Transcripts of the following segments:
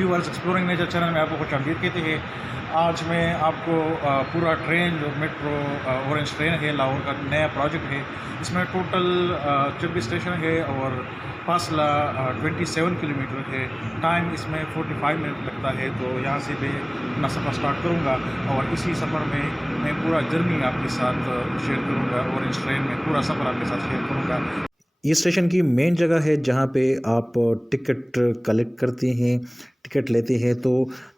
Viewers, exploring nature channel में आपको खुश आमदीद कहते हैं। आज मैं आपको पूरा ट्रेन जो मेट्रो ऑरेंज ट्रेन है लाहौर का नया प्रोजेक्ट है, इसमें टोटल 24 स्टेशन है और फासला 27 किलोमीटर है। टाइम इसमें 45 मिनट लगता है। तो यहाँ से मैं अपना सफ़र स्टार्ट करूँगा और इसी सफ़र में मैं पूरा जर्नी आपके साथ शेयर करूँगा। ऑरेंज ट्रेन में पूरा सफ़र आपके साथ शेयर करूँगा। ये स्टेशन की मेन जगह है जहाँ पे आप टिकट कलेक्ट करते हैं, टिकट लेते हैं। तो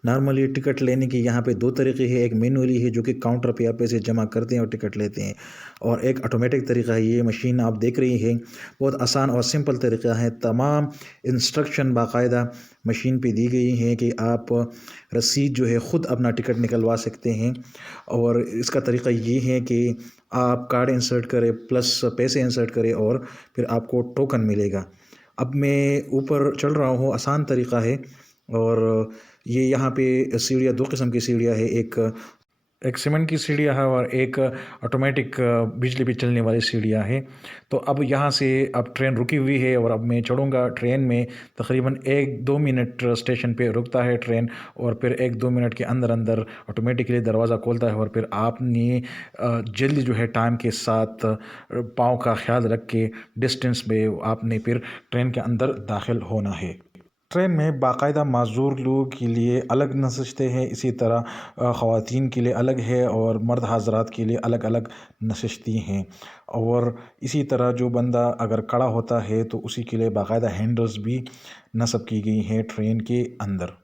नॉर्मली टिकट लेने के यहाँ पे दो तरीके हैं। एक मैनुअली है जो कि काउंटर पे आप पैसे जमा करते हैं और टिकट लेते हैं, और एक ऑटोमेटिक तरीका है। ये मशीन आप देख रही हैं, बहुत आसान और सिंपल तरीका है। तमाम इंस्ट्रक्शन बाकायदा मशीन पे दी गई हैं कि आप रसीद जो है ख़ुद अपना टिकट निकलवा सकते हैं। और इसका तरीका ये है कि आप कार्ड इंसर्ट करें प्लस पैसे इंसर्ट करें और फिर आपको टोकन मिलेगा। अब मैं ऊपर चल रहा हूँ, आसान तरीका है। और ये यहाँ पे सीढ़ियाँ, दो किस्म की सीढ़ियाँ है, एक सीमेंट की सीढ़ियाँ है और एक ऑटोमेटिक बिजली पे चलने वाली सीढ़ियाँ हैं। तो अब यहाँ से अब ट्रेन रुकी हुई है और अब मैं चढ़ूँगा ट्रेन में। तकरीबन 1-2 मिनट स्टेशन पे रुकता है ट्रेन, और फिर 1-2 मिनट के अंदर अंदर ऑटोमेटिकली दरवाज़ा खोलता है। और फिर आपने जल्दी जो है टाइम के साथ पाँव का ख्याल रख के डिस्टेंस में आपने फिर ट्रेन के अंदर दाखिल होना है। ट्रेन में बाकायदा माज़ूर लोगों के लिए अलग नशिस्तें हैं, इसी तरह ख़वातीन के लिए अलग है और मर्द हज़रात के लिए अलग अलग नशिस्तें हैं। और इसी तरह जो बंदा अगर खड़ा होता है तो उसी के लिए बाकायदा हैंडल्स भी नस्ब की गई हैं ट्रेन के अंदर।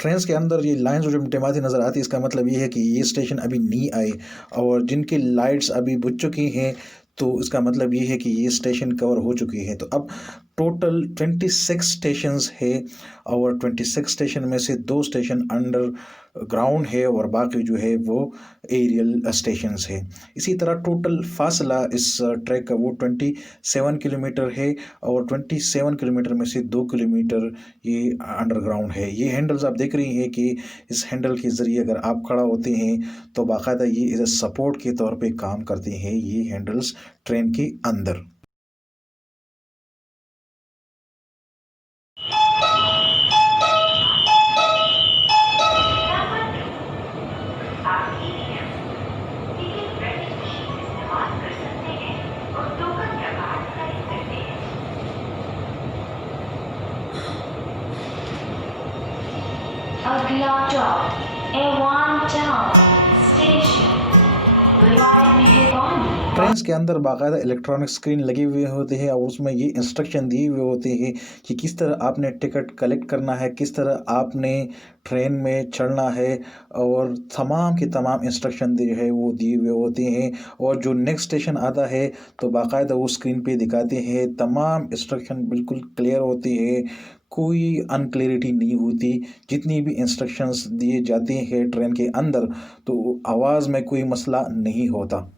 ट्रेन्स के अंदर ये लाइन्स जो टिमाती नज़र आती है, इसका मतलब ये है कि ये स्टेशन अभी नहीं आए, और जिनकी लाइट्स अभी बुझ चुकी हैं तो इसका मतलब ये है कि ये स्टेशन कवर हो चुकी है। तो अब टोटल 26 स्टेशंस है, और 26 स्टेशन में से 2 स्टेशन अंडर ग्राउंड है और बाकी जो है वो एरियल स्टेशंस है। इसी तरह टोटल फासला इस ट्रैक का वो 27 किलोमीटर है, और 27 किलोमीटर में से 2 किलोमीटर ये अंडरग्राउंड है। ये हैंडल्स आप देख रही हैं कि इस हैंडल के ज़रिए अगर आप खड़ा होते हैं तो बाकायदा ये एज ए सपोर्ट के तौर पे काम करते हैं, ये हैंडल्स ट्रेन के अंदर। अगला stop Evan town station. Train के अंदर बाकायदा इलेक्ट्रॉनिक स्क्रीन लगे हुए होते हैं और उसमें ये इंस्ट्रक्शन दिए हुए होते हैं कि किस तरह आपने टिकट कलेक्ट करना है, किस तरह आपने ट्रेन में चढ़ना है, और तमाम के तमाम इंस्ट्रक्शन जो है वो दिए हुए होते हैं। और जो नेक्स्ट स्टेशन आता है तो बाकायदा वो स्क्रीन पे दिखाते हैं। तमाम इंस्ट्रक्शन बिल्कुल क्लियर होती है, कोई अनक्लैरिटी नहीं होती। जितनी भी इंस्ट्रक्शंस दिए जाते हैं ट्रेन के अंदर तो आवाज़ में कोई मसला नहीं होता।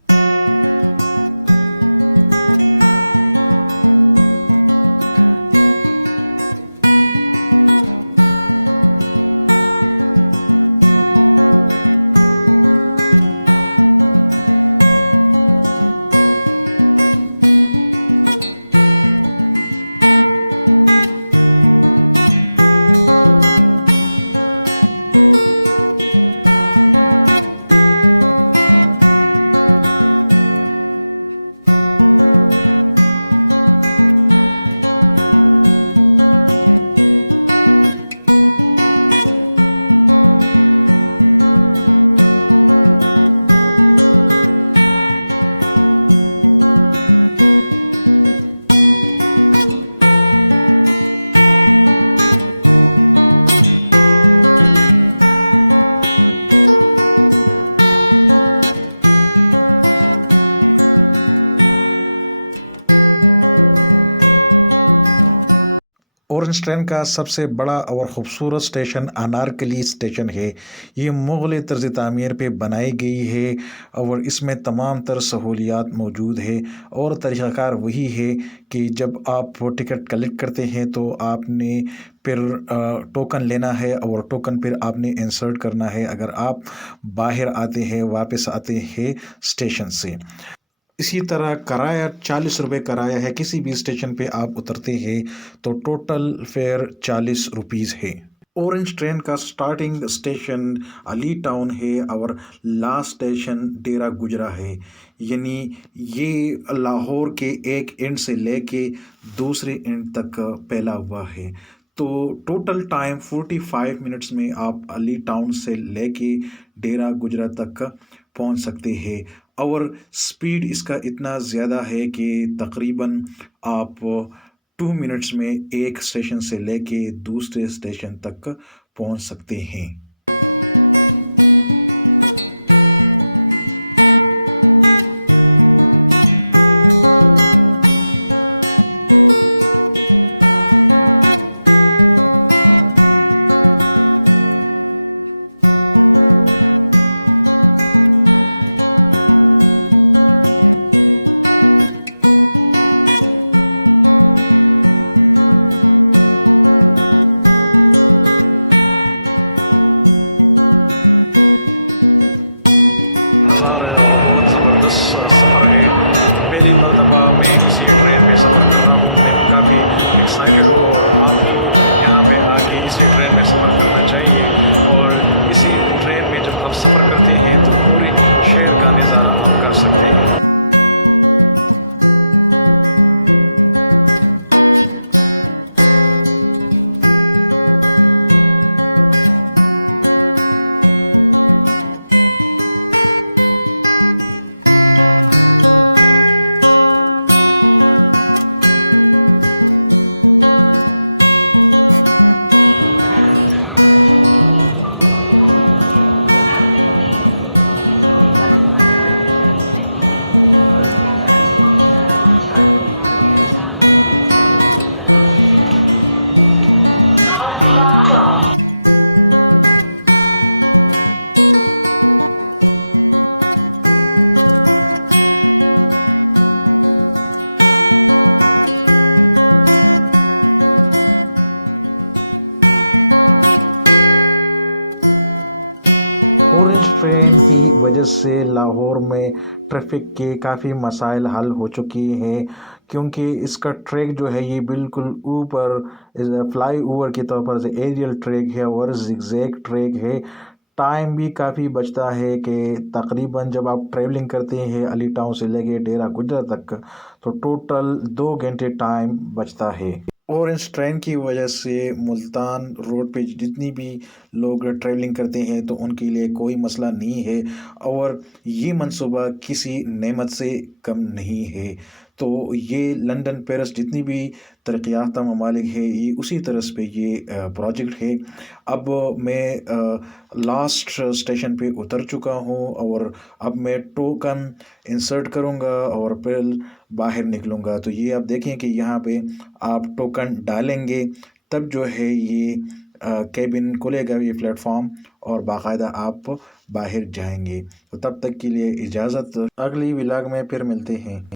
ऑरेंज ट्रेन का सबसे बड़ा और ख़ूबसूरत स्टेशन अनारकली स्टेशन है। ये मुग़ल तर्ज़ तामीर पे बनाई गई है और इसमें तमाम तर सहूलियात मौजूद है। और तरीक़ाकार वही है कि जब आप टिकट कलेक्ट करते हैं तो आपने फिर टोकन लेना है और टोकन फिर आपने इंसर्ट करना है अगर आप बाहर आते हैं, वापस आते हैं स्टेशन से। इसी तरह किराया 40 रुपये किराया है। किसी भी स्टेशन पे आप उतरते हैं तो टोटल फेयर 40 रुपीज़ है। ऑरेंज ट्रेन का स्टार्टिंग स्टेशन अली टाउन है और लास्ट स्टेशन डेरा गुजरा है। यानी ये लाहौर के एक एंड से लेके दूसरे एंड तक फैला हुआ है। तो टोटल टाइम 45 मिनट्स में आप अली टाउन से लेके डेरा गुजरा तक पहुंच सकते हैं। और स्पीड इसका इतना ज़्यादा है कि तकरीबन आप 2 मिनट्स में एक स्टेशन से लेके दूसरे स्टेशन तक पहुंच सकते हैं। ट्रैफिक के काफ़ी मसाइल हल हो चुकी हैं क्योंकि इसका ट्रैक जो है ये बिल्कुल ऊपर फ्लाई ओवर के तौर पर से एरियल ट्रैक है और जिगजैग ट्रैक है। टाइम भी काफ़ी बचता है कि तकरीबन जब आप ट्रैवलिंग करते हैं अली टाउन से लेके डेरा गुजरा तक तो टोटल 2 घंटे टाइम बचता है। और इस ट्रेन की वजह से मुल्तान रोड पे जितनी भी लोग ट्रैवलिंग करते हैं तो उनके लिए कोई मसला नहीं है और ये मंसूबा किसी नेमत से कम नहीं है। तो ये लंदन पेरिस जितनी भी तरक्की याफ्ता ममालिक है ये उसी तरह पे ये प्रोजेक्ट है। अब मैं लास्ट स्टेशन पे उतर चुका हूँ और अब मैं टोकन इंसर्ट करूँगा और फिर बाहर निकलूँगा। तो ये आप देखें कि यहाँ पे आप टोकन डालेंगे तब जो है ये कैबिन खुलेगा ये प्लेटफॉर्म और बाकायदा आप बाहर जाएंगे। तो तब तक के लिए इजाज़त, अगली व्लॉग में फिर मिलते हैं।